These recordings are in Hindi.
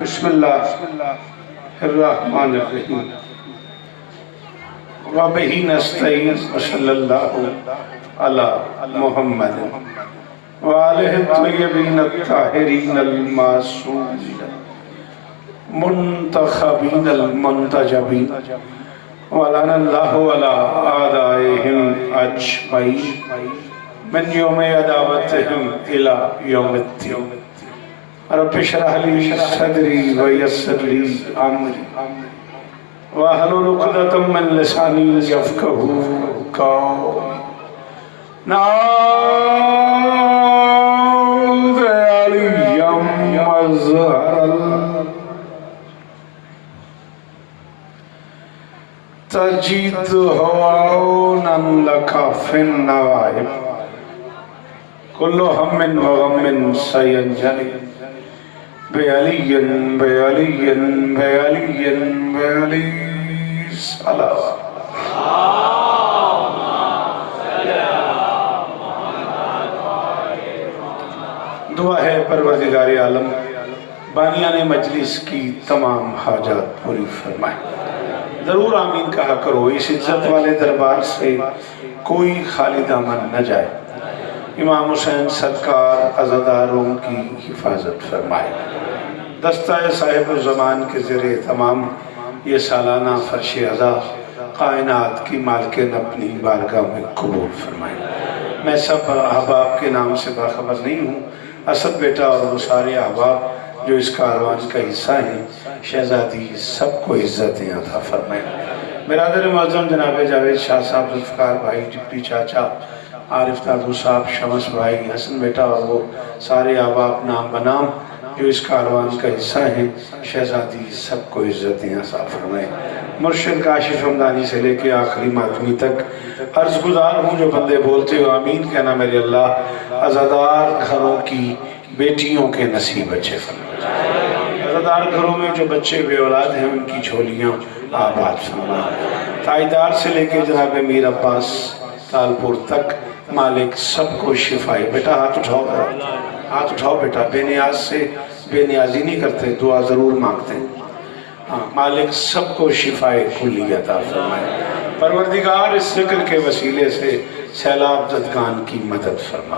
बिस्मिल्लाहिर्रहमानिर्रहीम व बिही नस्तईन व सल्लल्लाहु अला मुहम्मद व आलिहि तय्यबीन अत्ताहिरीन अल-मासूमीन मुंतखबीन अल-मुंतजबीन व लअनल्लाहु अला आदाइहिम अजमईन मिन यौमि अदावतिहिम इला यौमिद्दीन। रब्बि इश्रह ली सदरी व यस्सिर ली अमरी वहलुल उक़दतम मिन लिसानी यफ़क़हू क़ौली। नाऊज़ अलिय्यम मज़हरल तजीदुहु औनन लका फिन नवाइब कुल्लु हम्मिन व गम्मिन सयंजली बेअलियन बेअलियन बेअलियन बेअली सलावत। दुआ है परवरदिगार आलम बानियान मजलिस की तमाम हाजात पूरी फरमाए। जरूर आमीन कहा करो। इस इज्जत वाले दरबार से कोई खाली दामन न जाए। इमाम हुसैन सरकार अज़ादारों की हिफाजत फरमाए। दस्ता साहिब ज़मान के ज़रिए तमाम ये सालाना फर्श अज़ा कायनात की मालकिन अपनी बारगाह में कबूल फरमाए। मैं सब अहबाब के नाम से बाखबर नहीं हूँ। असद बेटा और वो सारे अहबाब जो इस कारवान का हिस्सा हैं, शहजादी सबको इज़्ज़तें अता फरमाए। बिरादर मुअज़्ज़म जनाब जावेद शाह साहब, जुल्फ़िकार भाई, डिप्टी चाचा, आरिफ दादू साहब, शमस भाई, हसन बेटा और वो सारे अहबाब नाम बनाम जो इस कारवान का हिस्सा हैं, शहजादी सबको इज़्ज़तें अता फरमाए। मुर्शिद काशिफ हमदानी से लेके आखिरी मातमी तक अर्ज़ गुज़ार हूँ जो बंदे बोलते हो आमीन कहना मेरे अल्लाह अज़ादार घरों की बेटियों के नसीब अच्छे फरमाए। अज़ादार घरों में जो बच्चे बे औलाद हैं उनकी झोलियाँ आबाद फरमाए। ताईदार से लेके जनाब मीर अब्बास तालपुर तक मालिक सबको शिफाई। बेटा हाथ उठाओ, हाथ उठाओ बेटा। बेनियाज से बेनियाजी नहीं करते, दुआ ज़रूर मांगते हैं। हाँ, मालिक सबको शिफाए कुल्ली अता फरमाए। परवरदिगार इस ज़िक्र के वसीले से सैलाब ज़दगान की मदद फरमा।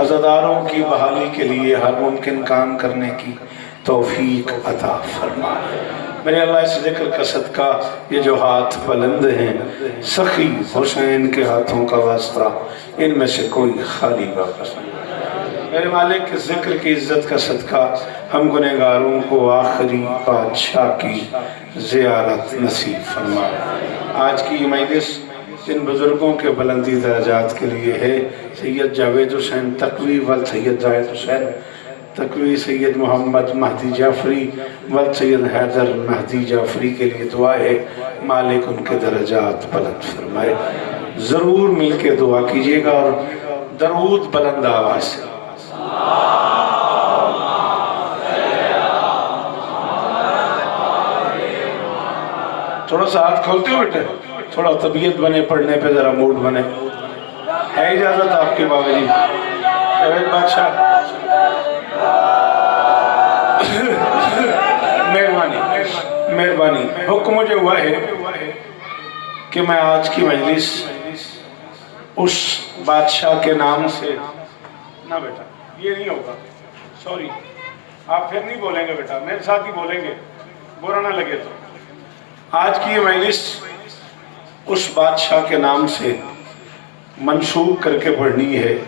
अज़ादारों की बहाली के लिए हर मुमकिन काम करने की तौफीक अता फरमा। मेरे अल्लाह इस ज़िक्र का सदका ये जो हाथ बुलंद हैं सखी हुसैन के हाथों का वास्ता इनमें से कोई खाली वापस नहीं। मेरे मालिक के ज़िक्र की इज़्ज़त का सदका हम गुनहगारों को आखिरी बादशाह की ज़ियारत नसीब फरमा। आज की मजलिस जिन बुज़ुर्गों के बुलंदी दर्जात के लिए है, सैयद जावेद हुसैन तकवी वल सैयद जावेद हुसैन तकवी, सैयद मोहम्मद महदी जाफरी वल सैयद हैदर महदी जाफरी के लिए दुआ है। मालिक उनके दर्जात बुलंद फरमाए। ज़रूर मिल के दुआ कीजिएगा और दरूद बुलंद आवाज़ से। थोड़ा सा हाथ खोलते हो बेटे, थोड़ा तबीयत बने, पढ़ने पे ज़रा मूड बने। है इजाज़त आपके बाबा जी जावेद बादशाह? मेहरबानी मेहरबानी। हुक्म मुझे हुआ है कि मैं आज की मजलिस उस बादशाह के नाम से ना बेटा, ये नहीं होगा, सॉरी, आप फिर नहीं बोलेंगे बेटा, मेरे साथ ही बोलेंगे, बुरा ना लगे तो। आज की ये मजलिस उस बादशाह के नाम से मंसूब करके पढ़नी है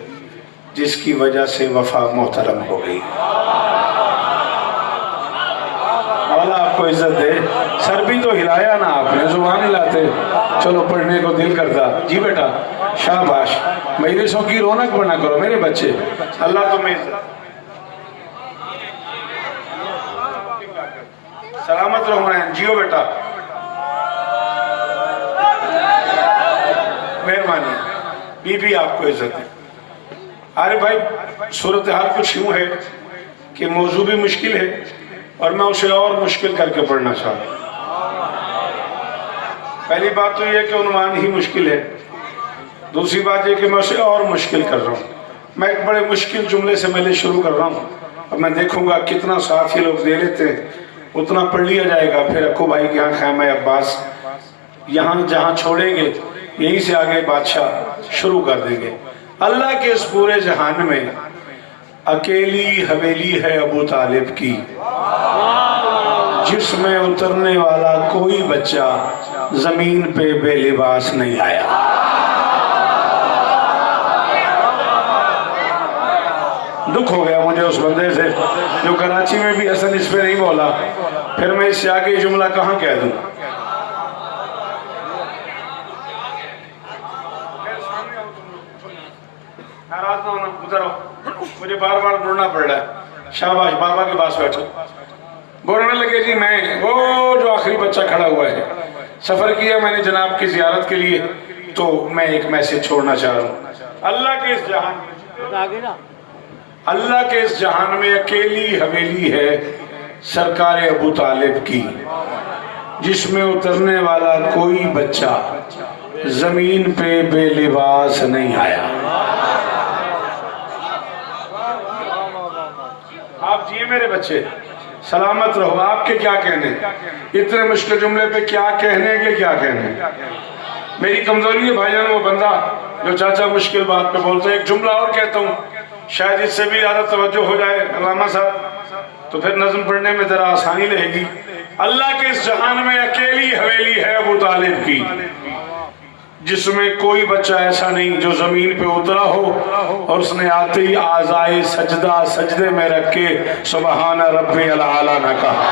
जिसकी वजह से वफा मोहतरम हो गई। अल्लाह आपको इज्जत दे। सर भी तो हिलाया ना आपने, जुबान हिलाते चलो पढ़ने को दिल करता। जी बेटा शाबाश। मजलिसों की रौनक बना करो मेरे बच्चे। अल्लाह तुम्हें सलामत रहो। जियो बेटा, मेहरबानी। बीबी आपको इज्जत है। अरे भाई सूरत हाल कुछ यूं है कि मौजू भी मुश्किल है और मैं उसे और मुश्किल करके पढ़ना चाहता हूँ। पहली बात तो यह कि उन्वान ही मुश्किल है, दूसरी बात यह कि मैं उसे और मुश्किल कर रहा हूँ। मैं एक बड़े मुश्किल जुमले से मैंने शुरू कर रहा हूँ अब मैं देखूंगा कितना साथी लोग दे लेते उतना पढ़ लिया जाएगा। फिर अक्कू भाई के यहाँ खैमा अब्बास यहाँ जहाँ छोड़ेंगे यहीं से आगे बादशाह शुरू कर देंगे। अल्लाह के इस पूरे जहान में अकेली हवेली है अबू तालिब की, जिसमें उतरने वाला कोई बच्चा जमीन पे बेलिबास नहीं आया। दुख हो गया मुझे उस बंदे से जो कराची में भी हसन इस पे नहीं बोला। फिर मैं इससे आगे जुमला कहाँ कह दूं। नाराज ना होना, उधर आओ, मुझे बार बार बोलना पड़ रहा है। शाबाश, बाबा के पास बैठो। बोलने लगे जी मैं वो जो आखिरी बच्चा खड़ा हुआ है, सफर किया मैंने जनाब की जियारत के लिए, तो मैं एक मैसेज छोड़ना चाह रहा हूँ। अल्लाह के इस जहान में, अल्लाह के इस जहान में अकेली हवेली है सरकार अबू तालिब की, जिसमें उतरने वाला कोई बच्चा जमीन पे बेलिबास नहीं आया। आप जिए मेरे बच्चे, सलामत रहो। आपके क्या कहने, इतने मुश्किल जुमले पे क्या कहने के क्या कहने। मेरी कमजोरी है भाईजान वो बंदा जो चाचा मुश्किल बात पे बोलते हैं। एक जुमला और कहता हूँ, शायद इससे भी ज्यादा तवज्जो हो जाए अल्लामा साहब, तो फिर नज़्म पढ़ने में जरा आसानी रहेगी। अल्लाह के इस जहान में अकेली हवेली है अबू तालिब की, जिसमें कोई बच्चा ऐसा नहीं जो जमीन पे उतरा हो और उसने आते ही आज़ाए सजदा सजदे में रख के सुबहान रब्बियल आला न कहा।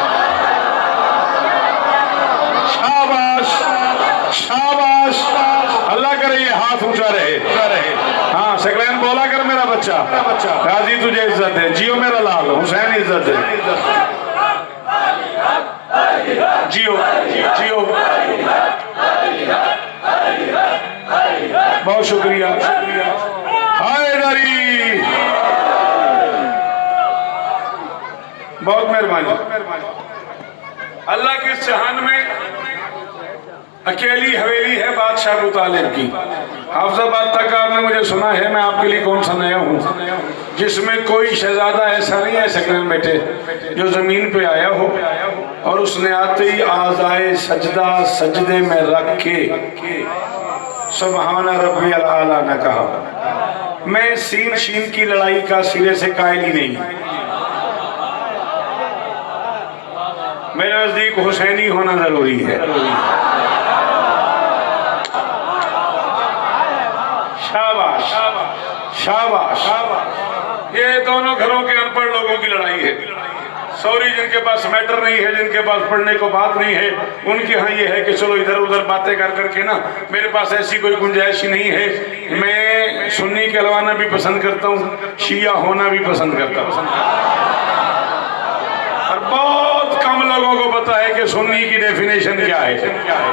शाबाश शाबाश, अल्लाह करे ये हाथ ऊंचा रहे। हाँ सकलैन बोला कर मेरा बच्चा, गाजी तुझे इज्जत है, जियो मेरा लाल, हुसैन इज्जत है, जियो जियो। बहुत शुक्रिया, हैदरी बहुत मेहरबानी। अल्लाह के इस जहान में अकेली हवेली है बादशाह अबू तालिब की। हाफिजाबाद तक आपने मुझे सुना है, मैं आपके लिए कौन सा नया हूँ, जिसमें कोई शहजादा ऐसा नहीं है सकलैन बेटे जो जमीन पे आया हो और उसने आते ही आज़ाए सजदा सजदे में रख के सुबहान रब्बियल आला न कहा। मैं सीन शीन की लड़ाई का सिरे से कायल ही नहीं, मेरे नजदीक हुसैनी होना जरूरी है। शाबाश शाबाश, ये दोनों घरों के अनपढ़ लोगों की लड़ाई है। सॉरी जिनके पास मैटर नहीं है, जिनके पास पढ़ने को बात नहीं है, उनके यहाँ ये है कि चलो इधर उधर बातें कर करके ना, मेरे पास ऐसी कोई गुंजाइश ही नहीं है। मैं सुन्नी कहलवाना भी पसंद करता हूँ, शिया होना भी पसंद करता हूँ, और बहुत कम लोगों को पता है कि सुन्नी की डेफिनेशन क्या है।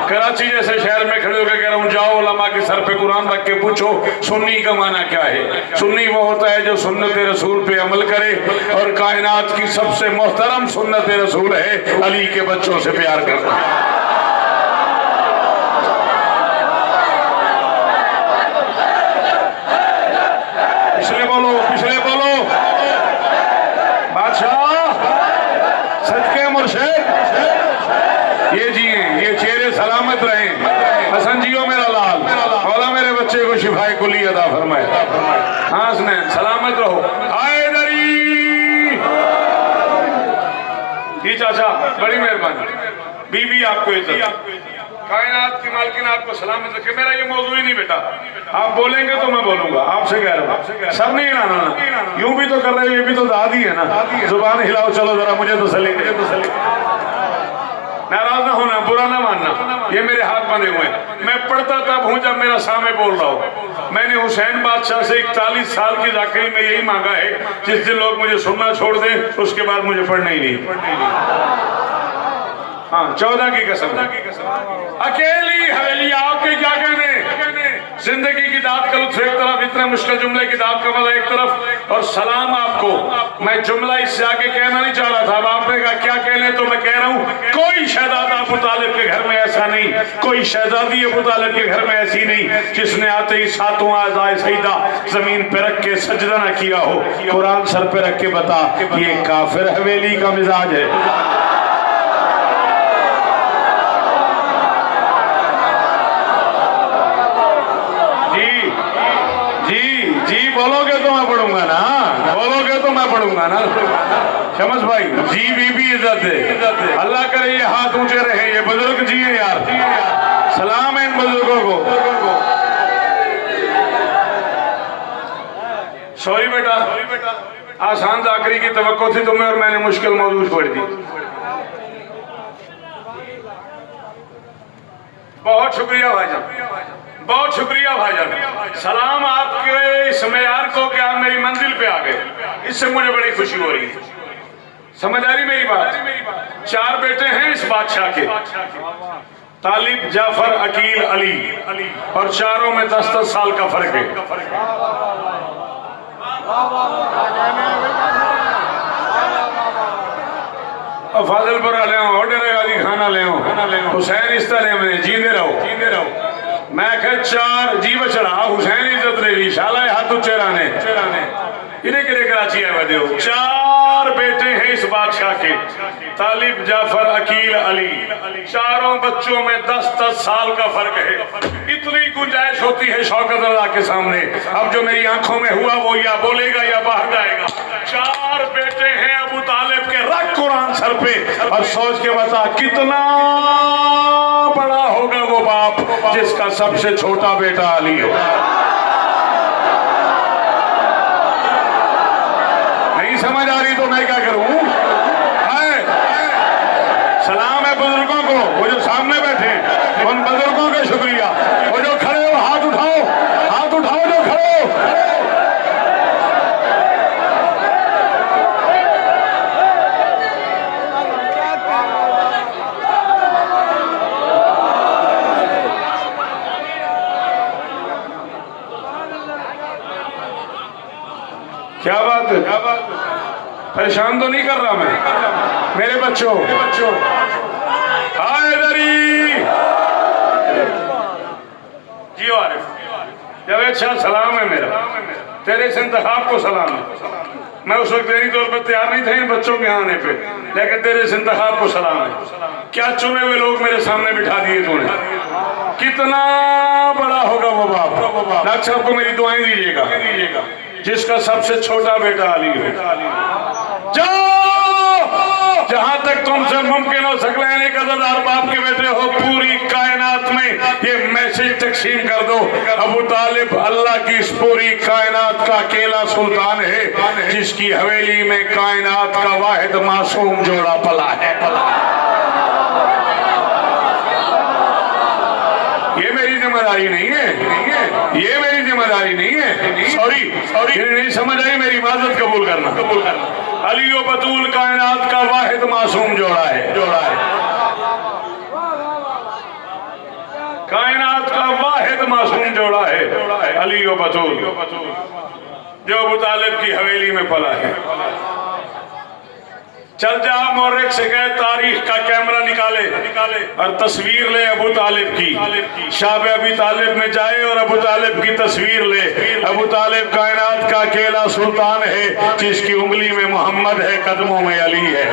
कराची जैसे शहर में खड़े होकर कह रहा हूँ, जाओ उलमा के सर पे कुरान रख के पूछो सुन्नी का माना क्या है। सुन्नी वो होता है जो सुन्नत रसूल पे अमल करे, और कायनात की सबसे मोहतरम सुन्नत रसूल है अली के बच्चों से प्यार करना। पिछले बोलो बादशाह सदके मुर्शिद, ये जिए, ये चेहरे सलामत रहे। हसन जियो मेरा लाल, मौला मेरे बच्चे को शिफाए कुली अदा फरमाए। हाँ हसनैन सलामत रहो। हैदरी जी चाचा बड़ी मेहरबानी, बीबी आपको इज्जत, कायनात की मालकिन आपको सलामत रखे। मेरा ये मौजू ही नहीं बेटा, आप बोलेंगे तो मैं बोलूंगा, आपसे कह रहा हूँ, सब नहीं हिलाना ना। यूं भी तो कर रहे हो, ये भी तो दादी है ना, जुबान हिलाओ, चलो जरा मुझे तसल्ली दे। नाराज ना होना, बुरा ना मानना, ये मेरे हाथ बंधे हुए हैं। मैं पढ़ता तब हूँ जब मेरा सामने बोल रहा हूँ। मैंने हुसैन बादशाह से 41 साल की जाकरी में यही मांगा है, जिस दिन लोग मुझे सुनना छोड़ दें उसके बाद मुझे पढ़ना ही नहीं। हाँ 14 की कसम, अकेली हवेली आपके क्या कहने। जिंदगी की दात का लुत्फ एक तरफ, इतने मुश्किल जुमले की दात का मजा एक तरफ, और सलाम आपको। मैं जुमला इससे आगे कहना नहीं चाह रहा था, अब आपने कहा क्या कहने, तो मैं कह रहा हूं कोई शहजादा अबू तालिब के घर में ऐसा नहीं, कोई शहजादी अबू तालिब के घर में ऐसी नहीं जिसने आते ही सातों आज़ाए सईदा जमीन पे रख के सजदा न किया हो। कुरान सर पे रख के बता, ये काफिर हवेली का मिजाज है। बोलोगे तो मैं पढ़ूंगा ना, बोलोगे तो मैं पढ़ूंगा ना। शमस भाई जी बीबी इज्जत है, अल्लाह करे ये हाथ ऊंचे रहे, ये बुजुर्ग जी है यार, सलाम है इन बुजुर्गों को। सॉरी बेटा, आसान जाकरी की तवक्को थी तुम्हें और मैंने मुश्किल मौजूद पढ़ दी। बहुत शुक्रिया भाईजान, बहुत शुक्रिया भाईजान। सलाम आपके इस मेयार को कि आप मेरी मंजिल पे आ गए, इससे मुझे बड़ी खुशी हो रही है। समझ आ रही मेरी बात? 4 बेटे हैं इस बादशाह के, तालिब, जाफर, अकील, अली, और चारों में 10-10 साल का फर्क है। फाजिलपुर ले ऑर्डर गाली खाना ले हुसैन इस तरह मैंने जींदे रहो मैं कह 4 जी बचड़ा हुसैन इज्जत ले ली शाला हाथ चेहरा ने इन्हें किरे कराची है बदे 4 बेटे हैं इस बादशाह के, तालिब, जाफर, अकील, अली, चारों बच्चों में 10-10 साल का फर्क है। इतनी गुंजाइश होती है शौकत रज़ा के सामने, अब जो मेरी आंखों में हुआ वो या बोलेगा या बाहर जाएगा। 4 बेटे हैं अबू तालिब के, रख कुरान सर पे और सोच के बता कितना बड़ा होगा वो बाप जिसका सबसे छोटा बेटा अली हो। नहीं समझ आ रही तो मैं क्या करूं? सलाम है बुजुर्गों को, वो जो सामने बैठे उन बुजुर्गों का शुक्रिया, वो जो खड़े हो हाथ उठाओ, हाथ उठाओ जो खड़े हो। क्या बात है, क्या बात है? परेशान तो नहीं कर रहा मैं मेरे बच्चों? हाय दरी जी आरिफ जावेद शाह, सलाम है मेरा, तेरे इस इंतखाब को सलाम है। मैं उस वक्त देरी तौर पर तैयार नहीं था इन बच्चों के आने पे, लेकिन तेरे इस इंतखाब को सलाम है। क्या चुने हुए लोग मेरे सामने बिठा दिए तूने, कितना बड़ा होगा वो बाप। डॉक्टर साहब को मेरी दुआएं दीजिएगा, जिसका सबसे छोटा बेटा अली हो। जाओ जहां तक तुमसे मुमकिन हो सकलैन कदरदार बाप के बेटे हो, पूरी कायनात में ये मैसेज तकसीम कर दो, अबू तालिब अल्लाह की इस पूरी कायनात का अकेला सुल्तान है जिसकी हवेली में कायनात का वाहिद मासूम जोड़ा पला है। ये मेरी जिम्मेदारी नहीं है, ये मेरी जिम्मेदारी नहीं है। सॉरी नहीं समझ आई मेरी माजत कबूल करना। अली व बतूल कायनात का वाहिद मासूम जोड़ा है, कायनात का वाहिद मासूम जोड़ा है अली व बतूल, जो अबू तालिब की हवेली में पला है। चल जा मोर्रिख से कहे तारीख का कैमरा निकाले और तस्वीर ले अबू तालिब की, शाब अबी तालिब में जाए और अबू तालिब की तस्वीर ले। अबू तालिब कायनात का अकेला सुल्तान है जिसकी उंगली में मोहम्मद है, कदमों में अली है।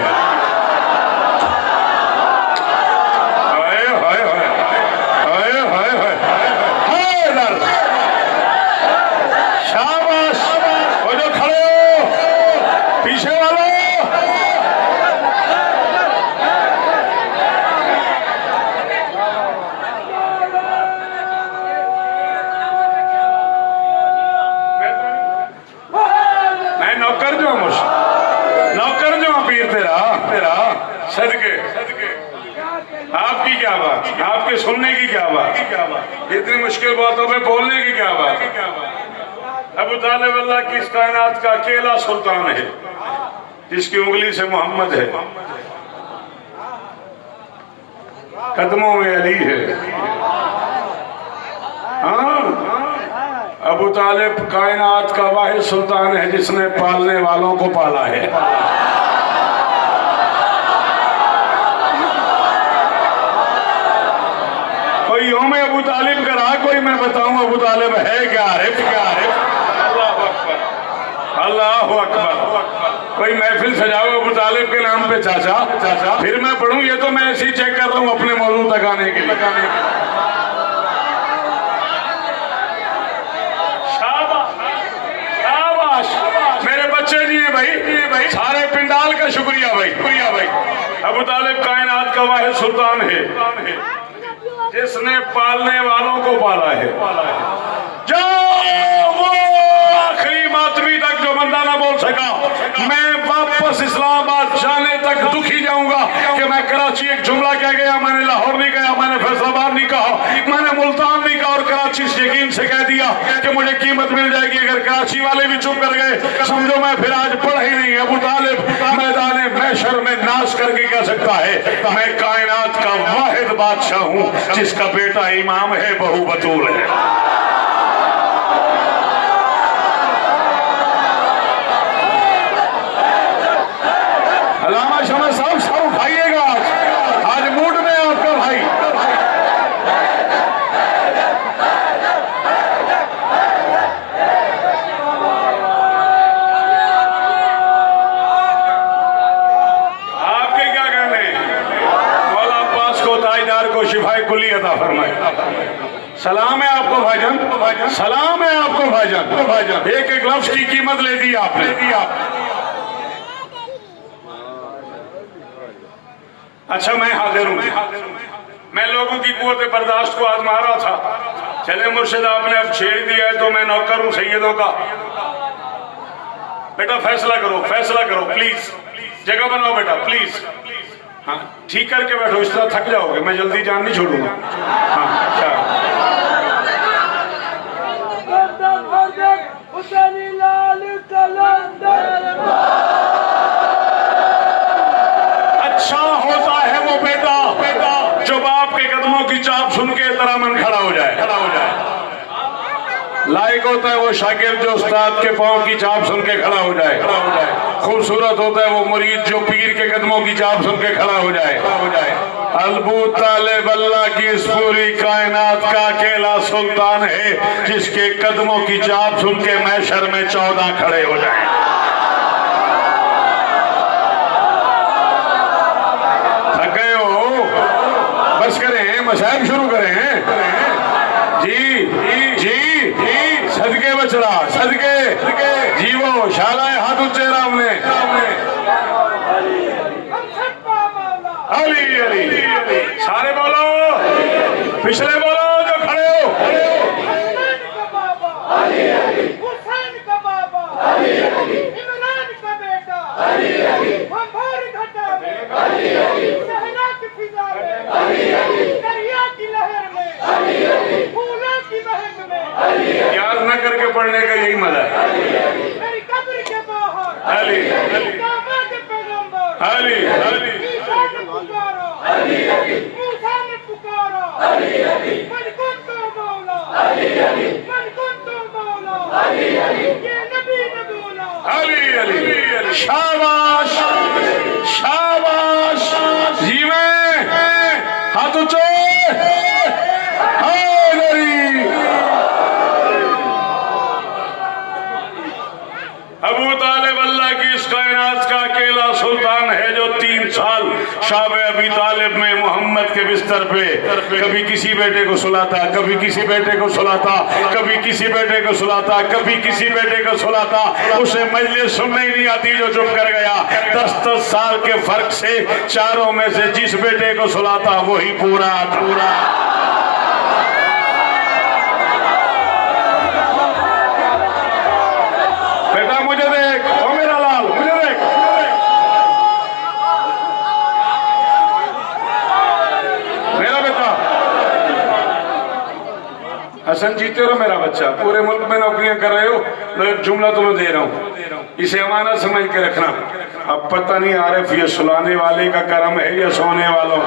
शाबाश, वो जो खड़े हो पीछे वालों, नौकर जो पीर तेरा सदके आपकी क्या बात, आपके सुनने की क्या बात, इतनी मुश्किल बातों पे बोलने की क्या बात। अबू तालिब अल्लाह की इस कायनात का अकेला सुल्तान है जिसकी उंगली से मोहम्मद है, कदमों में अली है। हाँ, अबू तालिब कायनात का वाहिद सुल्तान है जिसने पालने वालों को पाला है। कोई यूं में अबू तालिब करा, कोई मैं बताऊं अबू तालिब है क्या? आरिफ क्या? आरिफ। अल्लाह अकबर, अल्लाह अकबर। कोई महफिल सजाओ अबू तालिब के नाम पे चाचा चाचा, फिर मैं पढ़ूं। ये तो मैं ऐसे ही चेक कर रहा हूं अपने मौजूद तक आने के लिए। शाबाश, मेरे बच्चे जी हैं भाई, सारे पिंडाल का शुक्रिया भाई, शुक्रिया भाई। अबू तालिब कायनात का वाहिद सुल्तान है जिसने पालने वालों को पाला है। जो वो आखिरी मातमी तक जो बंदा ना बोल सका, मैं वापस इस्लामाबाद जाने तक दुखी जाऊंगा कि मैं कराची एक जुमला कह गया, मैंने लाहौर नहीं गया, मैंने फैसलाबाद नहीं कहा, मैंने मुल्तान नहीं कहा, और कराची से यकीन से कह दिया कि मुझे कीमत मिल जाएगी। अगर कराची वाले भी चुप कर गए, समझो मैं फिर आज पढ़ ही नहीं। अबू तालिब मैदान महशर में नाश करके कह सकता है, मैं कायनात का वाहिद बादशाह हूँ जिसका बेटा इमाम है, बहू बतूल है। अल्लामा शमा साहब सर उठाइएगा, आज मूड में आपका भाई। आपके क्या कहने? मौला अब्बास को, ताजदार को शिफाए कुली अता फरमाए। सलाम है आपको भाईजान, सलाम है आपको भाईजान। एक एक लफ्ज की कीमत ले दी आपने। अच्छा, मैं हाजिर हूँ। मैं लोगों की कुव्वत बर्दाश्त को आजमा रहा था। चले मुर्शिद, आपने अब छेड़ दिया है तो मैं नौकर हूँ सैयदों का। बेटा फैसला करो प्लीज, जगह बनाओ बेटा प्लीज। हाँ, ठीक करके बैठो, इस तरह थक जाओगे, मैं जल्दी जान नहीं छोड़ूंगा। हाँ, अच्छा अच्छा होता है वो बेटा जो बाप के कदमों की चाप सुन के तरह मन खड़ा हो जाए। लायक होता है वो शागिर्द जो उस्ताद के पांव की चाप सुन के खड़ा हो जाए। खूबसूरत होता है वो मुरीद जो पीर के कदमों की चाप सुन के खड़ा हो जाए। अबू तालिब अल्लाह की इस पूरी कायनात का अकेला सुल्तान है जिसके कदमों की चाप सुन के महशर में 14 खड़े हो जाए। थक गए हो? बस करें, मसाइब शुरू करें। जी जी जी जी, सदके बचड़ा, सदके जीवो, शालाए हाथ ऊंचे राम ने। अली अली, सारे बोलो, पिछले बोलो जो खड़े हो। हुसैन का बाबा, इमरान का बेटा, भंभार घटा में, सहरा की फिजा में, दरिया की लहर में, फूलों की महक में। याद न करके पढ़ने का यही मजा है। मेरी कब्र के बाहर अली दामाद पैगंबर, अली अली ईसा ने पुकारा, मूसा ने पुकारा, मन कुंतु मौला, मन कुंतु मौला, ये नबी ने बोला। अली अली, शाबाश शाबाश, जीवे हाथ ऊंचे। अबू तालिब अल्लाह की इस कायनात का अकेला सुल्तान है जो 3 साल शाब अबी तालिब में मोहम्मद के बिस्तर पे कभी किसी बेटे को सुलाता, कभी किसी बेटे को सुलाता, कभी किसी बेटे को सुलाता, कभी किसी बेटे को सुलाता। उसे मजलिस सुनने ही नहीं आती जो चुप कर गया। 10-10 साल के फर्क से चारों में से जिस बेटे को सुलाता वही पूरा अधूरा। बेटा मुझे देख, ओ मेरा लाल, मुझे देख। मेरा बेटा हसन, जीते रहो मेरा बच्चा। पूरे मुल्क में नौकरियां कर रहे हो, मैं एक जुमला तुम्हें दे रहा हूँ, इसे अमानत समझ के रखना। अब पता नहीं आरिफ ये सुलाने वाले का करम है या सोने वालों।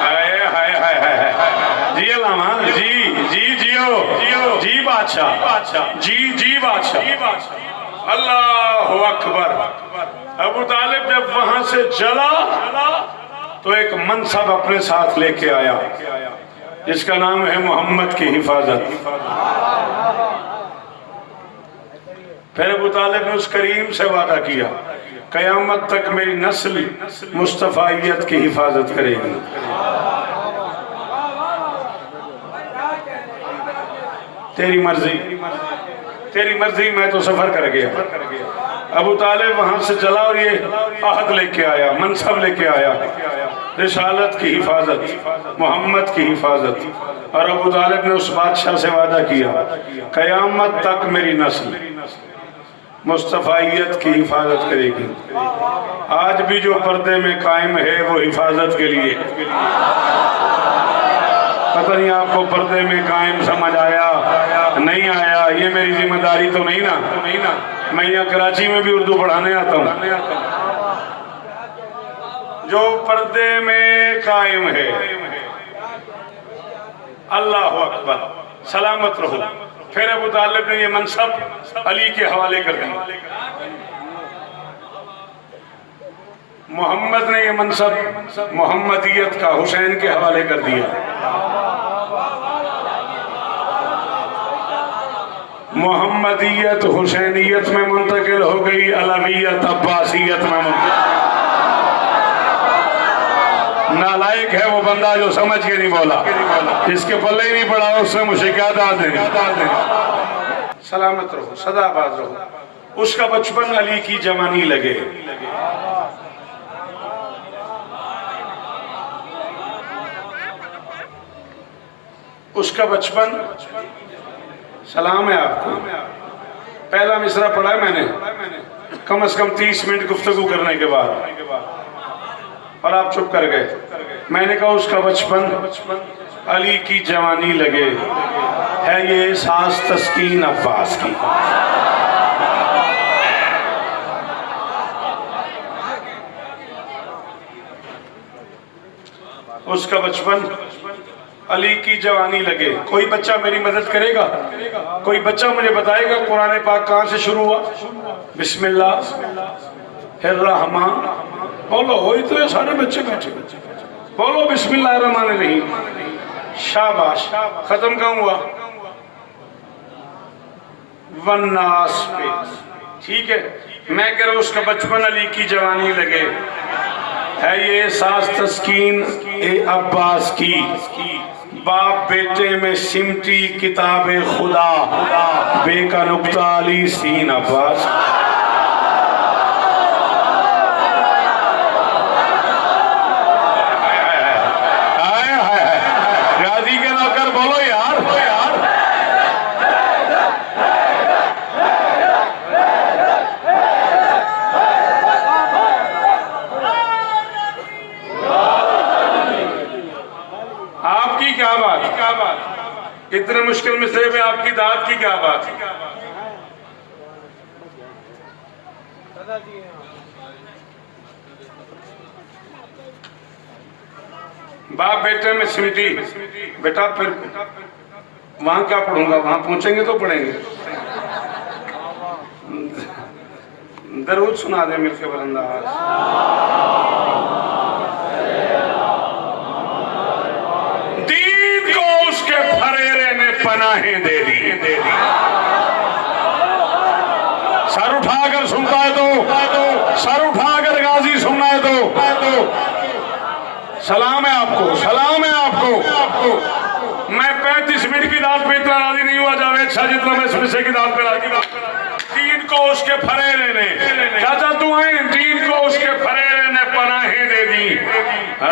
हाय हाय हाय हाय, बादशाह, जी जी बादशाह। अल्लाह अकबर। अबू तालिब जब वहां से चला तो एक मनसब अपने साथ लेके आया जिसका नाम है मोहम्मद की हिफाजत। फिर अबू तालिब ने उस करीम से वादा किया, कयामत तक मेरी नस्ल मुस्तफाइयत की हिफाजत करेगी। तेरी मर्जी, मैं तो सफर कर गया। अबू तालिब वहां से चला और ये आहद लेके आया, मनसब लेके आया, रिसालत की हिफाजत, मोहम्मद की हिफाजत। और अबू तालिब ने उस बादशाह से वादा किया, कयामत तक मेरी नस्ल मुस्तफाइयत की हिफाजत करेगी। आज भी जो पर्दे में कायम है वो हिफाजत के लिए। पता नहीं आपको पर्दे में कायम समझ आया नहीं आया, ये मेरी जिम्मेदारी तो नहीं ना। मैं यहाँ कराची में भी उर्दू पढ़ाने आता हूँ। जो पर्दे में कायम है, अल्लाह अकबर, सलामत रहो। फिर अबू तालिब ने ये मनसब अली के हवाले कर दिया। मोहम्मद ने ये मनसब मोहम्मदियत का हुसैन के हवाले कर दिया। मोहम्मदियत हुसैनियत में मुंतकिल हो गई, अलवियत अब्बासियत में मुंतकिल। नालायक है वो बंदा जो समझ के नहीं बोला, जिसके पल्ले ही नहीं पड़ा उससे मुझे क्या दाद दें। सलामत रहो, सदाबाद रहो। उसका बचपन अली की जवानी लगे। उसका बचपन, सलाम है आपको। पहला मिसरा पढ़ा है मैंने कम से कम 30 मिनट गुफ्तगू करने के बाद, और आप चुप कर गए। मैंने कहा उसका बचपन अली की जवानी लगे, है ये सास तस्कीन अब्बास की। उसका बचपन अली की जवानी लगे। कोई बच्चा मेरी मदद करेगा? कोई बच्चा मुझे बताएगा कुरान पाक कहां से शुरू हुआ? बिस्मिल्लाह रहमान, बोलो। वही तो ये सारे बच्चे बैठे, बोलो बिस्मिल्लाह रहमान रहीम। शाबाश। खत्म कहां हुआ? वन्नास पे। ठीक है, मैं कह रहा हूं उसका बचपन अली की जवानी लगे, है ये सास तस्कीन ए अब्बास की। बाप बेटे में सिमटी किताबे खुदा, बेका नुक्ता अली सीन अब्बास। गाजी के नौकर बोलो यार। आपकी क्या बात, इतने मुश्किल मिसरे में आपकी दाद की क्या बात। बाप बेटे में सिमटी। बेटा फिर वहां क्या पढ़ूंगा, वहां पहुंचेंगे तो पढ़ेंगे। दरूद सुना दे मिलके बुलंद आवाज। दीन को उसके फरेरे ने पनाहें दे दी। सर उठाकर सुनता है तो, सर उठाकर गाजी सुनना है तो सलाम है आपको, सलाम है आपको। मैं 35 मिनट की दाद पे इतना राजी नहीं हुआ जावेद शाह जितना मैं इसमें की दाद पे राजी। दीन को उसके फरेरे ने, चाचा तू है, दीन को उसके फरेरे ने पनाहें दे दी।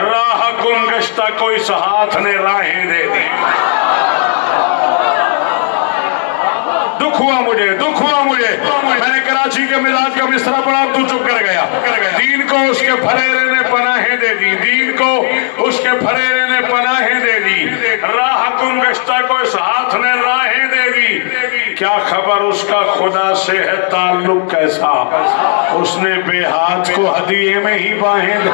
राह गुम गश्ता कोई सहाथ ने राहें दे दी। दुख हुआ मुझे। मैंने कराची के मिजाज का मिसरा पढ़ा, तू चुप कर गया। दीन को उसके फरेरे ने पनाहें दे दी। दीन को उसके फरेरे ने पनाहें दे दी। राह गुम गश्ता को इस हाथ ने राहें दे दी। क्या खबर उसका खुदा से है ताल्लुक कैसा, उसने बेहाथ को हदिये में ही बाहें दे।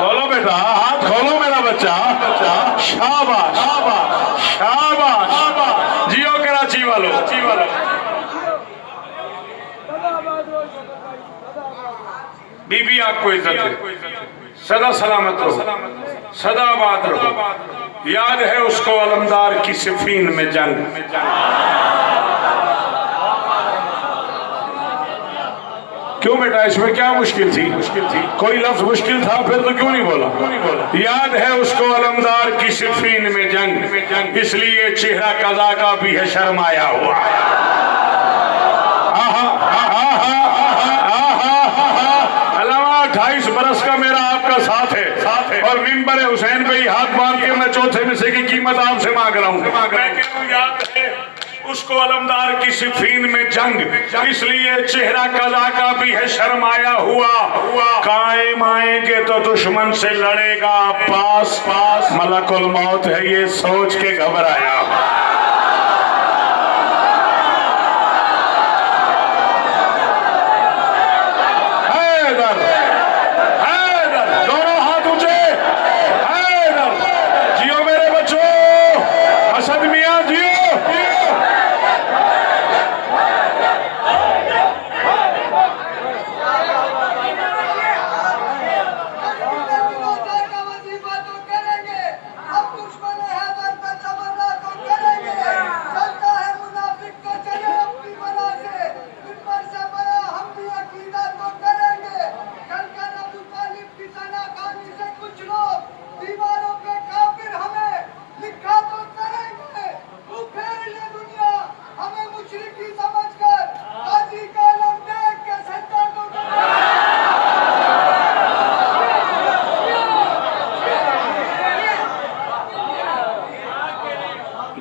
बोलो बेटा, हाथ खोलो मेरा बच्चा, शाबाश शाबाश, जियो कराची वालों। बीबी आपको इज्जत है, सदा सलामत रहो, सदा आबाद रहो। याद है उसको अलमदार की सिफीन में जंग, क्यों बेटा इसमें क्या मुश्किल थी? कोई लफ्ज मुश्किल था फिर तो क्यों नहीं बोला? याद है उसको अलमदार की सिफीन में जंग, इसलिए चेहरा कज़ा का भी है शर्माया हुआ। 28 बरस का मेरा आपका साथ है और मिंबर हुसैन पे ही हाथ बांध के मैं चौथे में से की कीमत आपसे मांग रहा हूँ। याद है उसको अलमदार की सिफीन में जंग, इसलिए चेहरा कज़ा का भी है शर्माया हुआ। कायम आएंगे तो दुश्मन से लड़ेगा, पास मलकुल मौत है ये सोच के घबराया।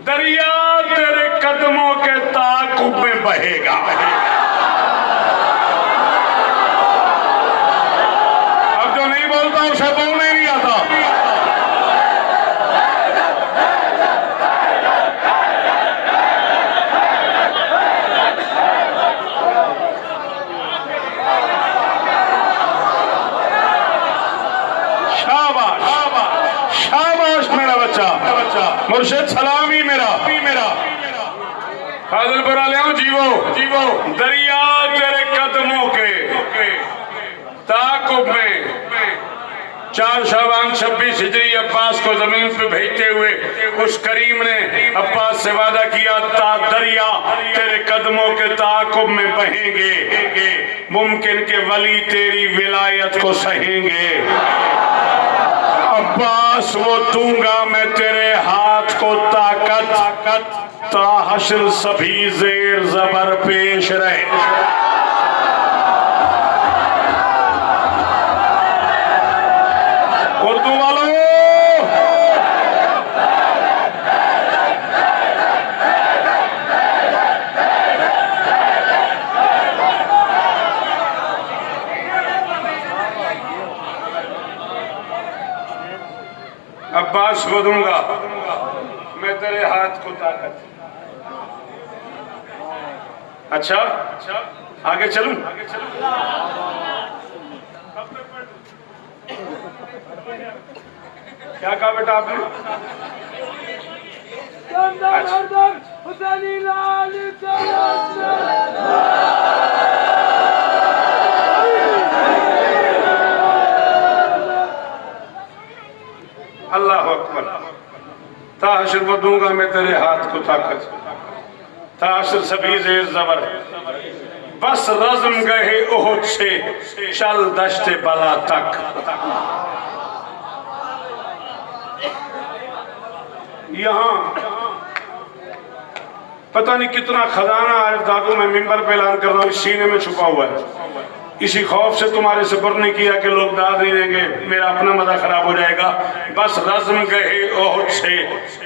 दरिया तेरे कदमों के ताक़ुब में बहेगा। अब जो नहीं बोलता उसे बोलना ही नहीं आता। शाबाश मेरा बच्चा, मुर्शिद सलामी मेरा। फाजिलपुर वाले जीवो, दरिया तेरे कदमों के ताक़ुब में। 4 शाबान 26 हिजरी अब्बास को जमीन पे भेजते हुए उस करीम ने अब्बास से वादा किया, दरिया तेरे कदमों के ताक़ुब में बहेंगे, मुमकिन के वली तेरी विलायत को सहेंगे। अब्बास वो दूंगा मैं तेरे हाथ को ताकत, ताहश्र सभी ज़ेर ज़बर पेश रहे। उर्दू वालों, अब्बास को दूंगा मैं तेरे हाथ को ताकत। अच्छा आगे चलूं? क्या कहा बेटा आपने? अल्लाह अकबर। ताहश्र को दूंगा मैं तेरे हाथ को ताकत, ताहश्र सभी ज़ेर ज़बर, बस रज़्म गए ओहद से चल दश्ते बला तक। यहाँ पता नहीं कितना खजाना आरिफ दादू मैं मिंबर पे ऐलान कर रहा हूँ, सीने में छुपा हुआ है। इसी खौफ से तुम्हारे सब्र नहीं किया कि लोग दाद नहीं देंगे, मेरा अपना मजा खराब हो जाएगा। बस रज़्म गए ओहद से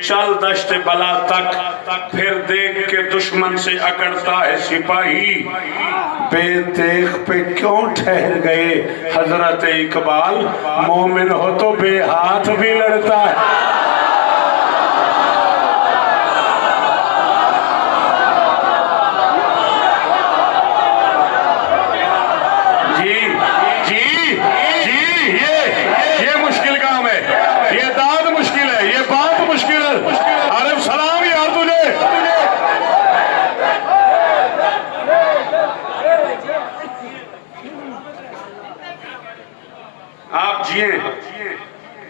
चल दश्ते बला तक, फिर देख के दुश्मन से अकड़ता है सिपाही, बेदेख पे क्यों ठहर गए हजरत इकबाल, मोमिन हो तो बेहाथ भी लड़ता है। ये मुश्किल काम है, ये दाद जिए,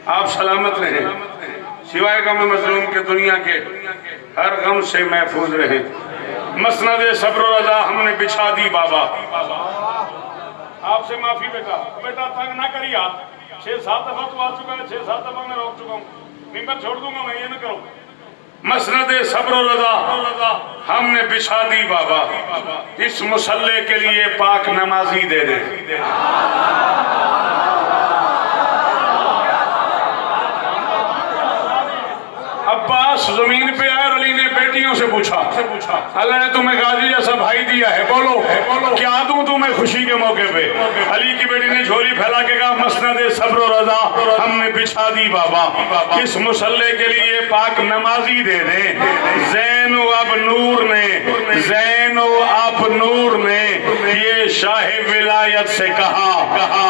आप सलामत रहें, सिवाय गम मजलूम के दुनिया के हर गम से महफूज रहे। मसनद सब्र रजा हमने बिछा दी बाबा। आपसे माफी बेटा, बेटा तंग ना करिए आप। 6-7 दफा तो आ चुका है, 6-7 दफा मैं रोक चुका हूँ, मिंबर छोड़ दूंगा मैं, ये ना करो। मसनद सब्र रजा हमने बिछा दी बाबा, इस मुसल्ले के लिए पाक नमाजी दे दे। अब्बास जमीन पे आए, अली ने बेटियों से पूछा, अल्लाह ने तुम्हें गाजी जैसा भाई दिया है, बोलो क्या दूं तुम्हें खुशी के मौके पे। अली की बेटी ने झोली फैला के कहा, मसनद सब्र रजा हमने बिछा दी बाबा, इस मुसल्ले के लिए पाक नमाजी दे दे। ज़ैनो अब नूर ने ये शाह विलायत से कहा,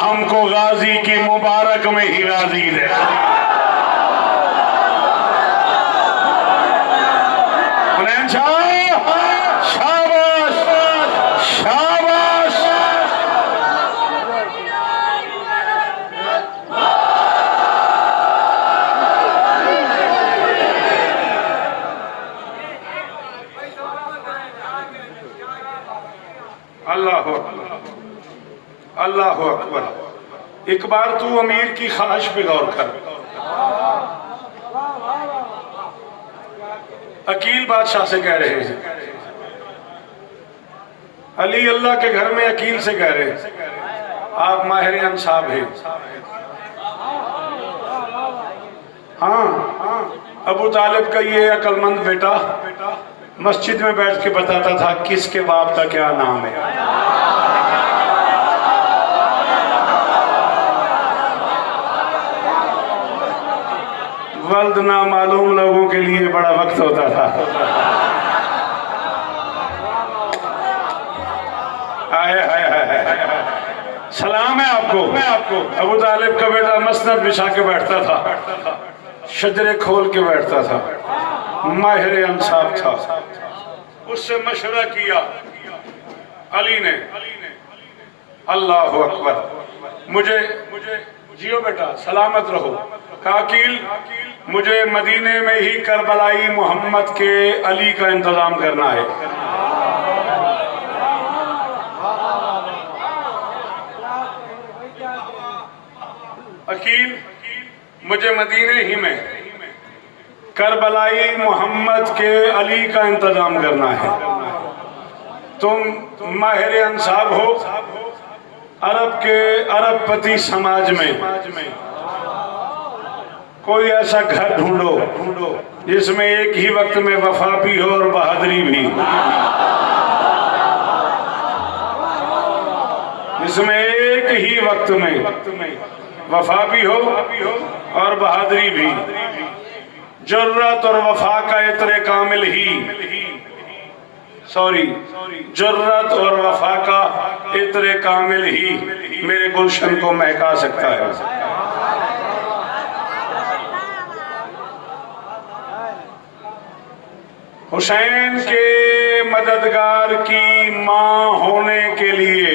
हमको गाजी की मुबारक में ही गाजी दे। शाबाश शाबाश। अल्लाह अल्लाह अकबर। एक बार तू अमीर की ख्वाहिश पे गौर कर। अकील बादशाह से कह रहे हैं, अली अल्लाह के घर में अकील से कह रहे, आप माहिर अंसाब हैं। हाँ, अबू तालिब का ये अक्लमंद बेटा मस्जिद में बैठ के बताता था किसके बाप का क्या नाम है। वल्द ना मालूम लोगों के लिए बड़ा वक्त होता था। सलाम है आपको। अबू तालिब का बेटा मसनद बिछा के बैठता था, शजरे खोल के बैठता था, माहिर अंसाब था। उससे मशवरा किया अली ने, अल्लाह अकबर, मुझे जियो बेटा, सलामत रहो। काकिल, मुझे मदीने में ही करबलाई मोहम्मद के अली का इंतजाम करना है। अकील, मुझे मदीने ही में करबलाई मोहम्मद के अली का इंतजाम करना है। तुम माहिर अंसाब हो, अरबपति समाज में कोई ऐसा घर ढूंढो जिसमें एक ही वक्त में वफा भी हो और बहादुरी भी, जिसमें एक ही वक्त में वफा भी हो और बहादुरी भी। जुर्रत और वफा का इतरे कामिल जुर्रत और वफा का इतरे कामिल ही मेरे गुलशन को महका सकता है। हुसैन के मददगार की मां होने के लिए,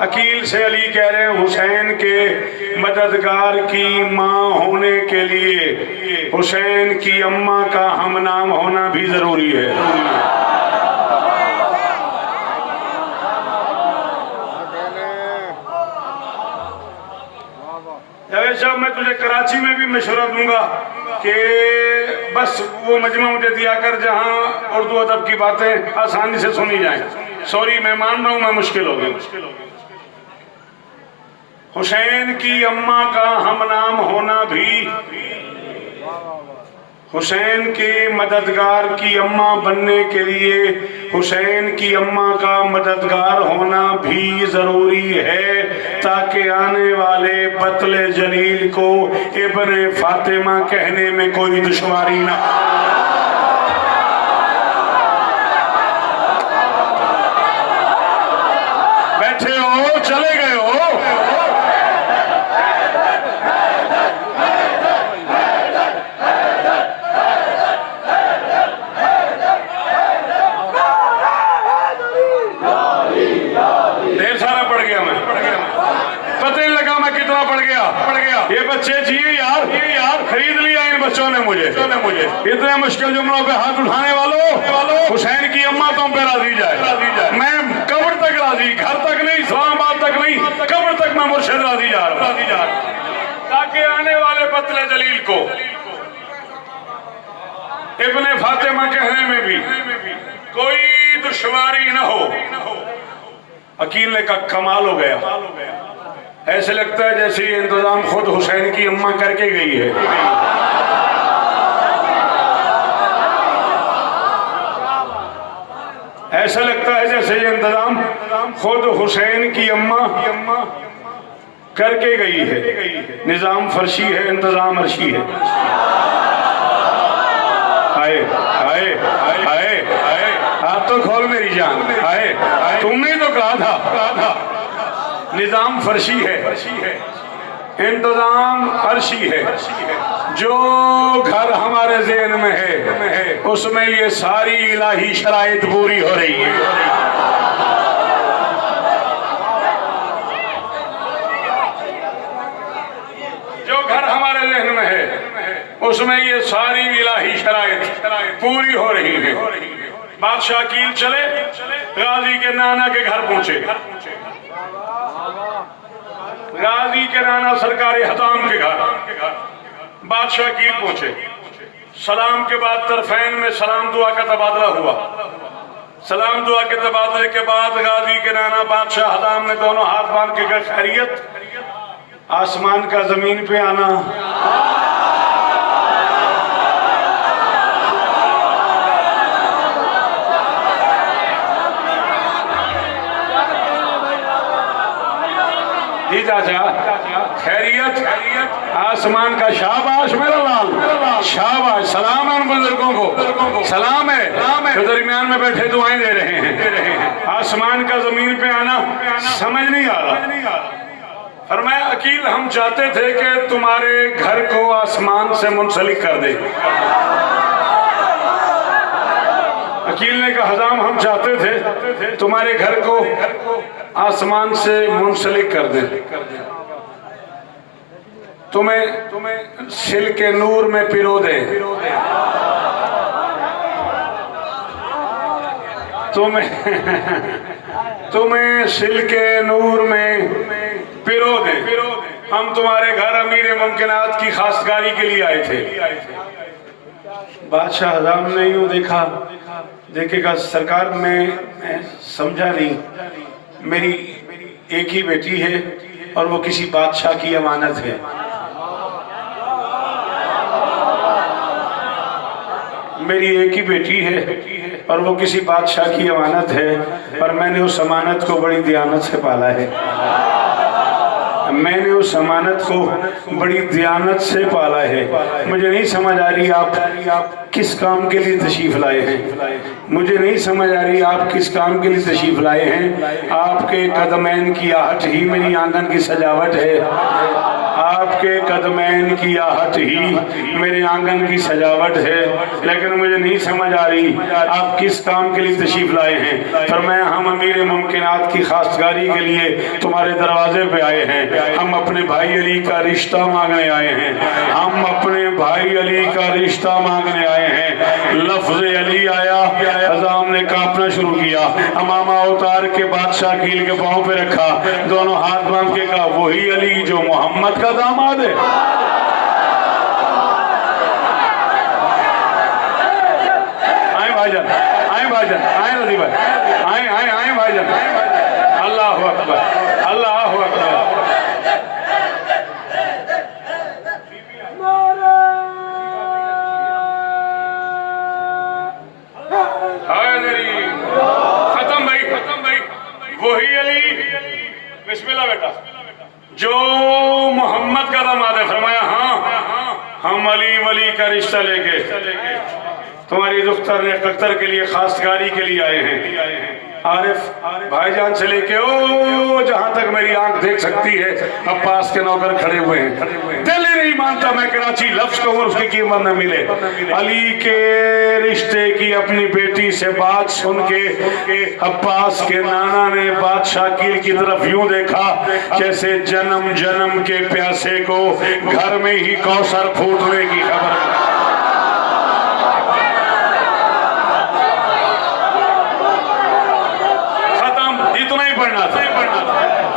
अकील से अली कह रहे हैं, हुसैन के मददगार की मां होने के लिए हुसैन की अम्मा का हम नाम होना भी जरूरी है। जावेद साहब, मैं तुझे कराची में भी मशवरा दूंगा कि बस वो मजमा मुझे दिया कर जहां उर्दू अदब की बातें आसानी से सुनी जाएं। सॉरी, मैं मान रहा हूं मैं मुश्किल हो गई। हुसैन की अम्मा का हम नाम होना भी, हुसैन के मददगार की अम्मा बनने के लिए हुसैन की अम्मा का मददगार होना भी जरूरी है, ताकि आने वाले बतले जलील को इब्ने फातिमा कहने में कोई दुश्वारी ना। बैठे हो, चले गए हो? ढेर सारा पढ़ गया मैं, पता नहीं लगा बच्चे चाहिए यार खरीद लिया इन बच्चों ने मुझे इतने मुश्किल जुमलों पे हाथ उठाने वालों, हुसैन की अम्मा तुम पे राजी जाए, मैं कब्र तक राजी, घर तक नहीं, इस्लामाबाद तक नहीं, कब्र तक मैं मुर्शिद राजी जा रहा हूं, ताकि आने वाले बतले जलील को इब्ने फातिमा कहने में भी कोई दुश्वारी न हो। अकील ने का कमाल हो गया, ऐसे लगता है जैसे ये इंतजाम खुद हुसैन की अम्मा करके गई है। ऐसा लगता है जैसे ये इंतजाम खुद हुसैन की अम्मा करके गई है। निजाम फर्शी है, इंतजाम अर्शी है। आए आए आए आए, हाथ तो खोल मेरी जान, आए तुमने तो कहा था निजाम फर्शी है, इंतजाम अर्शी है। जो घर हमारे ज़हन में है उसमें ये सारी इलाही शराइत पूरी हो रही है। जो घर हमारे ज़हन में है उसमें ये सारी इलाही शराइत पूरी हो रही है। बादशाह अकील चले, गाजी के नाना के घर पहुंचे। गाजी के नाना सरकारी हताम के घर बादशाह अकील पहुंचे। सलाम के बाद तरफैन में सलाम दुआ का तबादला हुआ। सलाम दुआ के तबादले के बाद गाजी के नाना बादशाह हताम ने दोनों हाथ बांध के कहा, खैरियत? आसमान का जमीन पे आना। जी चाचा, खैरियत? आसमान का शाबाश मेरा लाल, शाबाश। सलाम है उन बुजुर्गों को, सलाम है जो दरमियान में बैठे दुआएं दे रहे हैं। आसमान का जमीन पे आना समझ नहीं आ रहा। फरमाया, अकील हम चाहते थे कि तुम्हारे घर को आसमान से मुंसलिक कर दे। अकील ने कहा, हजाम हम चाहते थे तुम्हारे घर को आसमान से मुंसलिक कर दे, तुम्हें सिल के नूर में पिरो दे, तुम्हें सिल के नूर में पिरो दे। हम तुम्हारे घर अमीर मुमकिनात की खासगारी के लिए आए थे। बादशाह हजाम ने यूं देखा, देखेगा सरकार, मैं समझा नहीं, मेरी एक ही बेटी है और वो किसी बादशाह की अमानत है। मेरी एक ही बेटी है और वो किसी बादशाह की अमानत है, और मैंने उस अमानत को बड़ी दयानत से पाला है। मैंने उस अमानत को बड़ी दयानत से पाला है। मुझे नहीं समझ आ रही आप किस काम के लिए तशरीफ लाए हैं। मुझे नहीं समझ आ रही आप किस काम के लिए तशरीफ लाए हैं। आपके कदमैन की आहट ही मेरी आंगन की सजावट है। आपके कदमैन की आहट ही मेरे आंगन की सजावट है। लेकिन मुझे नहीं समझ आ रही आप किस काम के लिए तशरीफ लाए हैं। फरमाया, हम अमीर मुमकिनात की खासगारी के लिए तुम्हारे दरवाजे पे आए हैं। हम अपने भाई अली का रिश्ता मांगने आए हैं। हम अपने भाई अली का रिश्ता मांगने आए हैं। लफ्ज अली आया, हजाम ने कांपना शुरू किया। अमामा उतार के बादशाह अकील के पांव पे रखा, दोनों हाथ बांध के कहा, वही अली जो मोहम्मद का दामाद है। आए भाईजान, आए रजी भाई, आए भाईजान। अल्लाह अकबर, अल्लाह अकबर। खत्म भाई, वही अली, बिस्मिल्लाह बेटा, जो मोहम्मद का दामाद है। फरमाया, हाँ हम अली वली का रिश्ता लेके तुम्हारी दुख्तर ने कख्तर के लिए खासगारी के लिए आए हैं। आरिफ भाईजान से लेके ओ जहां तक मेरी आंख देख सकती है अब्बास के नौकर खड़े हुए हैं। दिल ही नहीं मानता मैं कराची लफ्ज कहूं और उसकी कीमत न मिले। अली के रिश्ते की अपनी बेटी से बात सुन के अब्बास के नाना ने बादशाह की तरफ यूं देखा जैसे जन्म जन्म के प्यासे को घर में ही कौसर फूटने की खबर।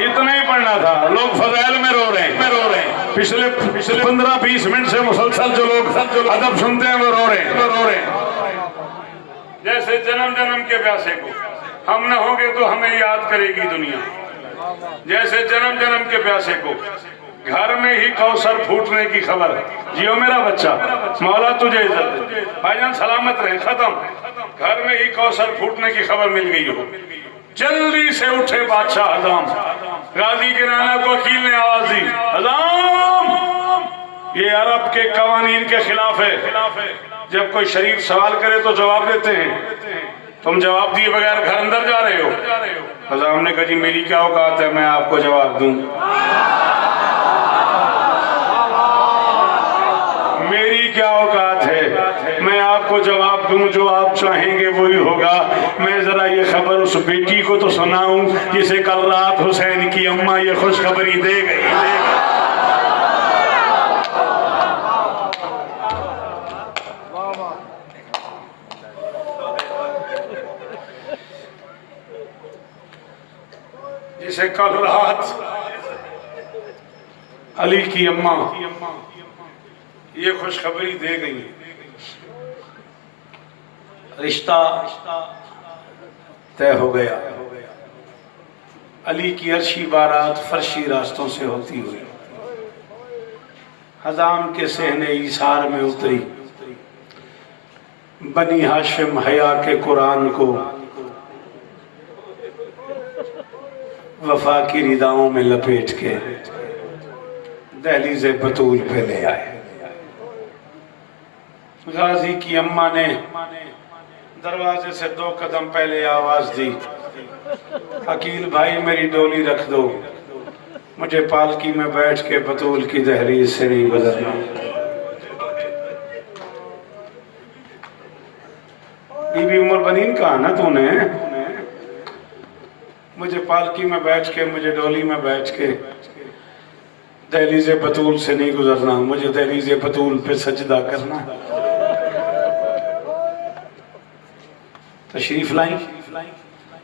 इतना ही पढ़ना था। लोग फजाइल में रो रहे हैं। पिछले 15-20 मिनट से मुसलसल जो लोग अदब सुनते हैं वो रो रहे हैं। जैसे जन्म जन्म के प्यासे को हम न होंगे तो हमें याद करेगी दुनिया। जैसे जन्म जन्म के प्यासे को घर में ही कौसर फूटने की खबर। जियो मेरा बच्चा, मौला तुझे इज्जत दे। भाईजान सलामत रहे। खत्म। घर में ही कौसर फूटने की खबर मिल गई हो। जल्दी से उठे बादशाह हजाम। गाजी के नाना को वकील ने आवाज दी, हजाम ये अरब के कवानीन के खिलाफ है। जब कोई शरीफ सवाल करे तो जवाब देते हैं, तुम जवाब दिए बगैर घर अंदर जा रहे हो। हजाम ने कहा जी मेरी क्या औकात है मैं आपको जवाब दूं। मेरी क्या औकात है मैं आपको जवाब दूं। जो आप चाहेंगे वही होगा। मैं जरा ये खबर उस बेटी को तो सुनाऊं जिसे कल रात हुसैन की अम्मा ये खुशखबरी दे गई। जिसे कल रात अली की अम्मा ये खुशखबरी दे गई। रिश्ता तय हो गया। अली की अर्शी बारात फर्शी रास्तों से होती हुई हजाम के सहने ईसार में उतरी। बनी हाशिम हया के कुरान को वफा की रिदाओं में लपेट के दहलीज़े बतूल पे ले आए। गाजी की अम्मा ने दरवाजे से 2 कदम पहले आवाज दी, अकील भाई मेरी डोली रख दो, मुझे पालकी में बैठ के बतूल की दहलीज से नहीं गुजरना। बीबी उमर बनीन कहा ना तूने, मुझे पालकी में बैठ के मुझे डोली में बैठ के दहलीज़े बतूल से नहीं गुजरना, मुझे दहलीज़े बतूल पे सजदा करना। तशरीफ लाई,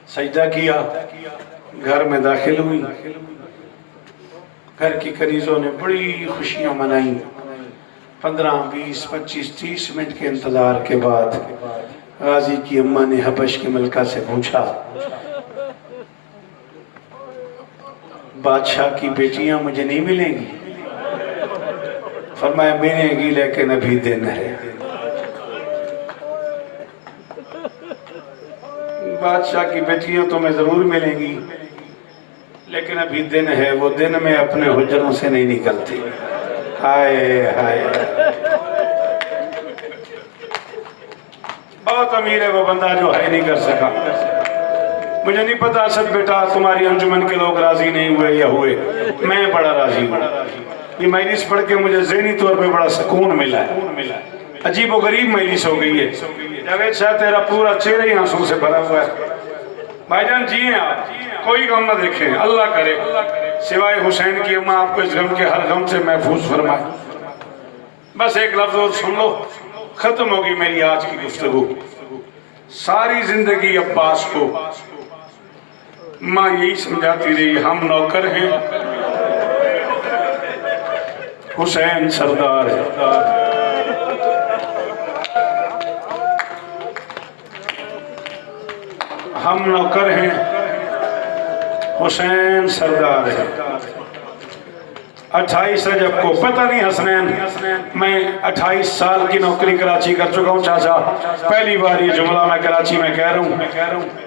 सजदा किया, घर में दाखिल हुई। घर की कनीजों ने बड़ी खुशियां मनाई। 15, 20, 25, 30 मिनट के इंतजार के बाद गाजी की अम्मा ने हबश की मलका से पूछा, बादशाह की बेटियां मुझे नहीं मिलेंगी? फरमाया मिलेंगी लेकिन अभी दिन है। बादशाह की बेटियां तुम्हें जरूर मिलेंगी लेकिन अभी दिन है, वो दिन में अपने हुजरों से नहीं निकलती। हाय हाय, बहुत अमीर है वो बंदा जो है नहीं कर सका। मुझे नहीं पता असद बेटा तुम्हारी अंजुमन के लोग राजी नहीं हुए या हुए, मैं बड़ा राजी हूँ। ये मजलिस पढ़ के मुझे ज़हनी तौर पे बड़ा सुकून मिला है। अजीब व गरीब मजलिस हो गई है। जावेद शाह तेरा पूरा चेहरा ही आंसू से भरा हुआ है। भाईजान जी हैं आप, कोई गम ना देखें, अल्लाह करे सिवाय हुसैन की अम्मा आपको इस गम के हर गम से महफूज फरमाए। बस एक लफ्ज और सुन लो, खत्म होगी मेरी आज की गुफ्तगू। सारी जिंदगी अब्बास को माँ यही समझाती रही, हम नौकर हैं, हुसैन सरदार है। हम नौकर हैं, हुसैन सरदार है। 28 रजब को, पता नहीं हसनैन, मैं 28 साल की नौकरी कराची कर चुका हूँ चाचा, पहली बार ये जुमला मैं कराची में कह रहा हूँ।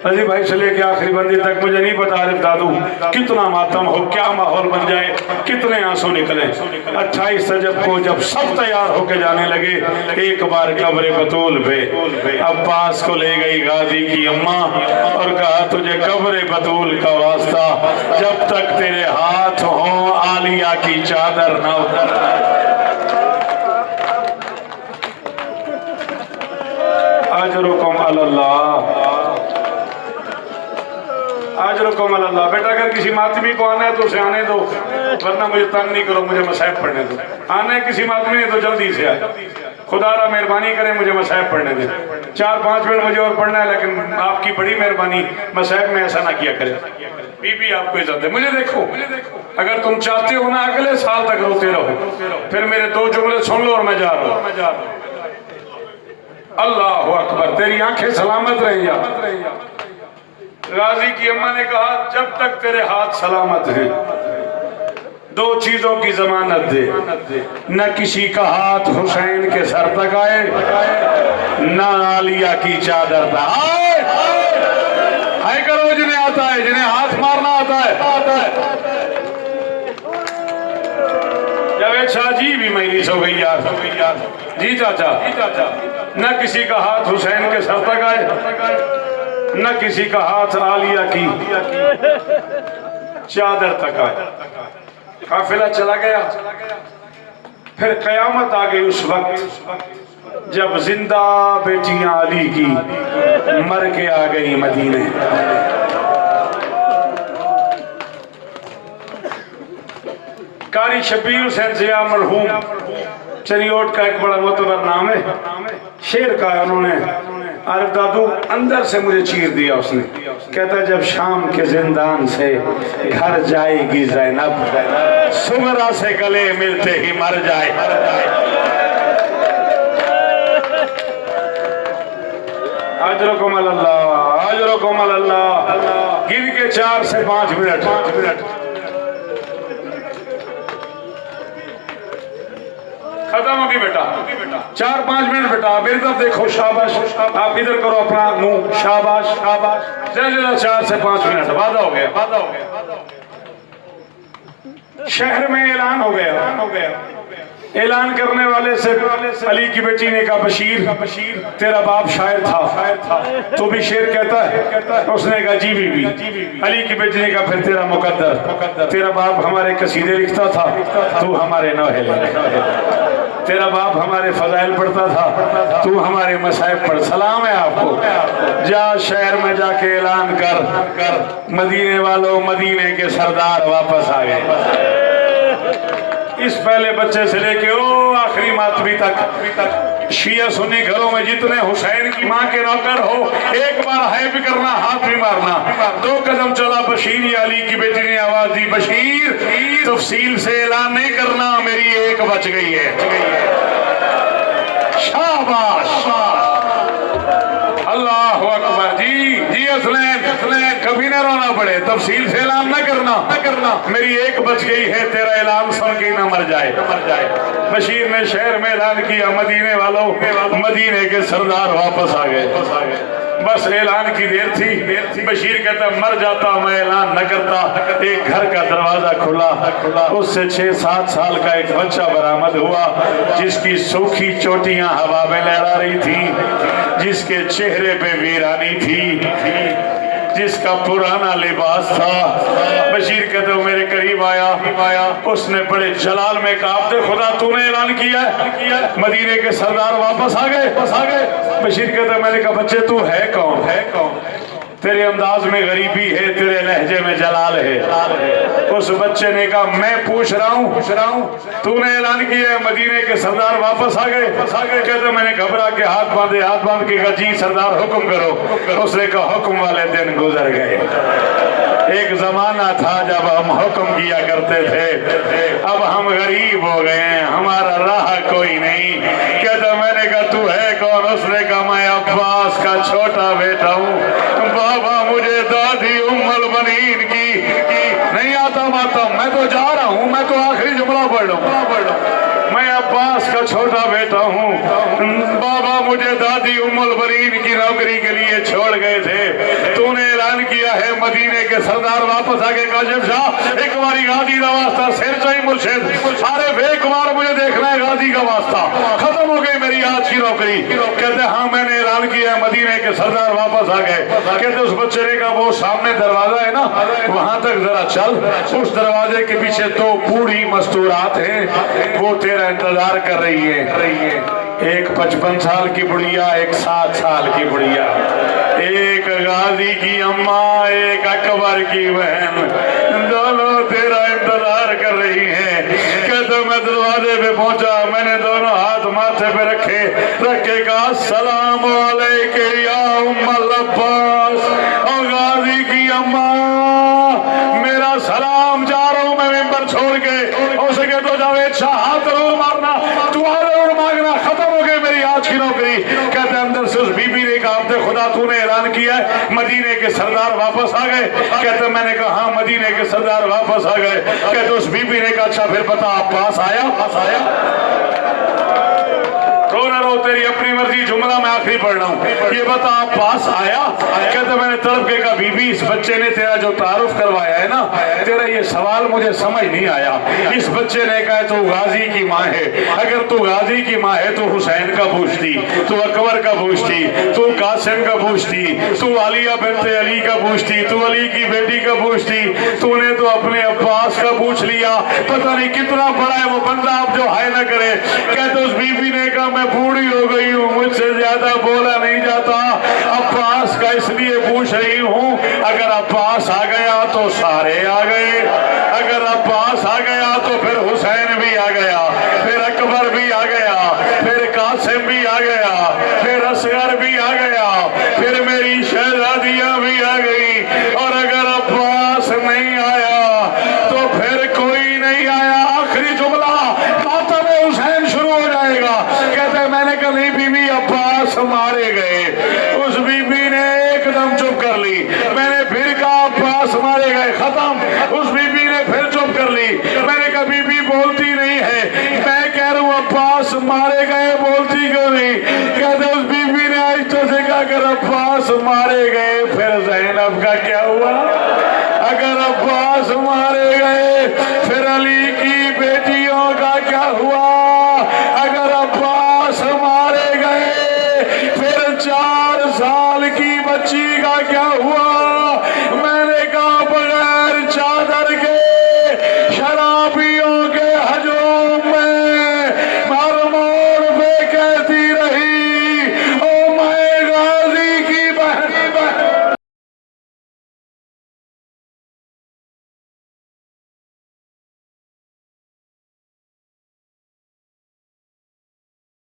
रजी भाई से लेके आखिरी बंदी तक मुझे नहीं पता आरिफ दादू कितना मातम हो, क्या माहौल बन जाए, कितने आंसू निकले। 28 रजब को जब सब तैयार होके जाने लगे, एक बार कब्र बतूल पे अब्बास को ले गई गाजी की अम्मा और कहा तुझे कब्र बतूल का वास्ता, जब तक तेरे हाथ हो आलिया की चादर न उतर। अजरुकुम अल्लाह, अजरुकुम अल्लाह। बेटा अगर किसी मातमी को आना है तो उसे आने दो, वरना मुझे तंग नहीं करो, मुझे मसाइब पढ़ने दो। आना है किसी मातमी ने तो जल्दी से आए, खुदारा मेहरबानी करें मुझे मसाइब पढ़ने दें। 4-5 मिनट मुझे और पढ़ना है, लेकिन आपकी बड़ी मेहरबानी मसाइब में ऐसा ना किया करें। बीबी आपको इज्जत है। मुझे देखो, अगर तुम चाहते हो ना अगले साल तक रोते रहो, फिर मेरे 2 जुमले सुन लो और मैं जा रहा हूँ। अल्लाह अकबर, तेरी आंखें सलामत रही यार। गाजी की अम्मा ने कहा जब तक तेरे हाथ सलामत हैं 2 चीजों की जमानत दे, न किसी का हाथ हुसैन के सर तक आए, न आलिया की चादर तक हाय करो जिन्हें आता है, जिन्हें हाथ मारना आता है। जब शाह जी भी मैली हो गई यार, जी चाचा, न किसी का हाथ हुसैन के सर तक आए, न किसी का हाथ आलिया की चादर तक आए। काफिला चला गया। फिर कयामत आ गई उस वक्त जब जिंदा बेटियां अली की मर के आ गई मदीने। कारी शबीर हुसैन जिया मरहूम चरियोट का एक बड़ा मोतबर नाम है, शेर का है उन्होंने। आरिफ दादू अंदर से मुझे चीर दिया उसने, कहता जब शाम के जिंदान से घर जाएगी ज़ैनब, सुगरा से गले मिलते ही मर जाए। अजरुकुम अल्लाह, अजरुकुम अल्लाह। गिन के 4 से 5 मिनट खत्म होगी बेटा, 4-5 मिनट बेटा। मेरी तरफ देखो, शाबाश, आप इधर करो अपना मुंह, शाबाश शाबाश। चलो 4 से 5 मिनट, वादा हो गया, वादा हो गया। शहर में ऐलान हो गया। ऐलान करने वाले से अली की बेटी ने कहा बशीर तेरा बाप शायर था, तो भी शेर कहता है। उसने कहा जी बीबी। अली की बेटी ने कहा फिर तेरा मुकद्दर, तेरा बाप हमारे कसीदे लिखता था, तू हमारे नौहे लिख। तेरा बाप हमारे फजाइल पढ़ता था, तू हमारे मसाइब पढ़। सलाम है आपको। जा शहर में जाके ऐलान कर, मदीने वालों, मदीने के सरदार वापस आ गए। इस पहले बच्चे से लेके ओ आखिरी मातमी तक शिया सुन्नी घरों में जितने हुसैन की माँ के नौकर हो, एक बार है भी करना, हाथ भी मारना। 2 कदम चला बशीर, अली की बेटी ने आवाज दी बशीर तफसील से ऐलान नहीं करना, मेरी एक बच गई है। शाबाश, अल्लाह अकबर। जी असलैन, कभी ना रोना पड़े, तफसील से ऐलान न करना, मेरी एक बच गई है, तेरा ऐलान सुन के ना मर जाए। बशीर ने शहर में ऐलान किया, मदीने वालों, मदीने के सरदार वापस आ गए। बस ऐलान की देर थी। बशीर कहता मर जाता मैं ऐलान न करता। एक घर का दरवाजा खुला, उससे 6-7 साल का एक बच्चा बरामद हुआ, जिसकी सूखी चोटियां हवा में लहरा रही थी, जिसके चेहरे पे वीरानी थी, जिसका पुराना लिबास था। बशीर कहते हो मेरे करीब आया, उसने बड़े जलाल में कहा अब्दे खुदा तूने ऐलान किया है, मदीने के सरदार वापस आ गए। बशीर कहते मैंने कहा बच्चे तू है कौन? तेरे अंदाज में गरीबी है, तेरे लहजे में जलाल है। उस बच्चे ने कहा मैं पूछ रहा हूँ, तूने ऐलान किया है मदीने के सरदार वापस आ गए? कहते मैंने घबरा के हाथ बांध के कहा जी सरदार हुक्म करो। उसने कहा हुक्म वाले दिन गुजर गए। एक जमाना था जब हम हुक्म किया करते थे, अब हम गरीब हो गए हैं, हमारा राह कोई नहीं। कहता मैंने कहा तू है कौन? उसने कहा मैं अब्बास का छोटा बेटा हूँ, बाबा मुझे दादी उम्मुल बनीन की नहीं आता मातम, मैं तो जा रहा हूँ, मैं तो आखिरी जुमला मदीने के सरदार वापस आ गए। काशिफ शाह एक बारी गाजी का वास्ता सिर चाहिए मुर्शिद, अरे एक बार मुझे देखना है गाजी का वास्ता, खत्म हो गई मेरी आज की नौकरी। कहते हाँ मैंने ऐलान किया मदीने के सरदार वापस आ गए। कहते उस बच्चे ने कहा वो सामने दरवाजा है ना वहां तक जरा चल, उस दरवाजे के पीछे दो बूढ़ी मस्तूरात हैं वो तेरा इंतजार कर रही है। एक 55 साल की बुढ़िया, एक 7 साल की बुढ़िया, एक गाजी की अम्मा, एक अकबर की बहन, दोनों तेरा इंतजार कर रही हैं। कहते मैं दरवाजे पे पहुंचा, मैंने दोनों हाथ माथे पे रखे कहा सलाम अलैके या उम्मल अब्बास। और गाजी की अम्मा मेरा सलाम, जा रहा हूं मैं मिंबर छोड़ के, हो सके तो जावेद शाह हाथ जरूर मारना, दुआ जरूर मांगना, खत्म हो गई मेरी आज की नौकरी। कहते अंदर से उस बीबी ने कहा अपने खुदा तूने ऐलान किया है मदीने के सरदार वापस आ गए। कहते मैंने कहा हाँ मदीने के सरदार वापस आ गए। कहते उस बीबी ने कहा अच्छा फिर बता अब्बास आया? रो ना रो, तेरी अपनी मर्जी, जुमला मैं आखिरी पढ़ रहा हूँ, ये बता अब्बास आया? कहते मैंने तड़प के कहा बीबी इस बच्चे ने तेरा जो तारुफ करवाया है ना, तेरा ये सवाल मुझे समझ नहीं आया। इस बच्चे ने कहा तू गाजी की माँ है, अगर तू गाजी की माँ है तो हुसैन का पूछती, तू अकबर का पूछती, तू कासिम का पूछती, तू आलिया बिनते अली का पूछती, तू अली की बेटी का पूछती, तूने तो अपने अब्बास का पूछ लिया। पता नहीं कितना बड़ा है वो बंदा आप जो हाय ना करे। कहते उस बीबी ने कहा मैं बूढ़ी हो गई हूँ, मुझसे ज्यादा बोला नहीं जाता, अब्बास का इसलिए पूछ रही हूँ, अगर अब्बास आ गया तो सारे आ गए, अगर अब्बास आ गया तो फिर हुसैन भी आ गया, फिर अकबर भी आ गया, फिर कासिम भी आ गया, फिर असगर भी आ गया, फिर मेरी शहजादियां भी आ गई, और अगर अब्बास नहीं आया तो फिर कोई नहीं आया। आखिरी जुमला मातम हुसैन शुरू हो जाएगा। कहते मैंने कहा नहीं बीबी अब्बास मारे गए। उस बीबी ने एकदम चुप कर ली। मैंने फिर कहा अब्बास मारे गए, खत्म। उस बीबी ने फिर चुप कर ली। मैंने कहा बीबी बोलती नहीं है, मैं कह रहा हूँ अब्बास मारे गए, बोलती क्यों नहीं? कहते उस बीबी ने आहिस्ते से कहा अगर अब्बास मारे गए फिर ज़ैनब का क्या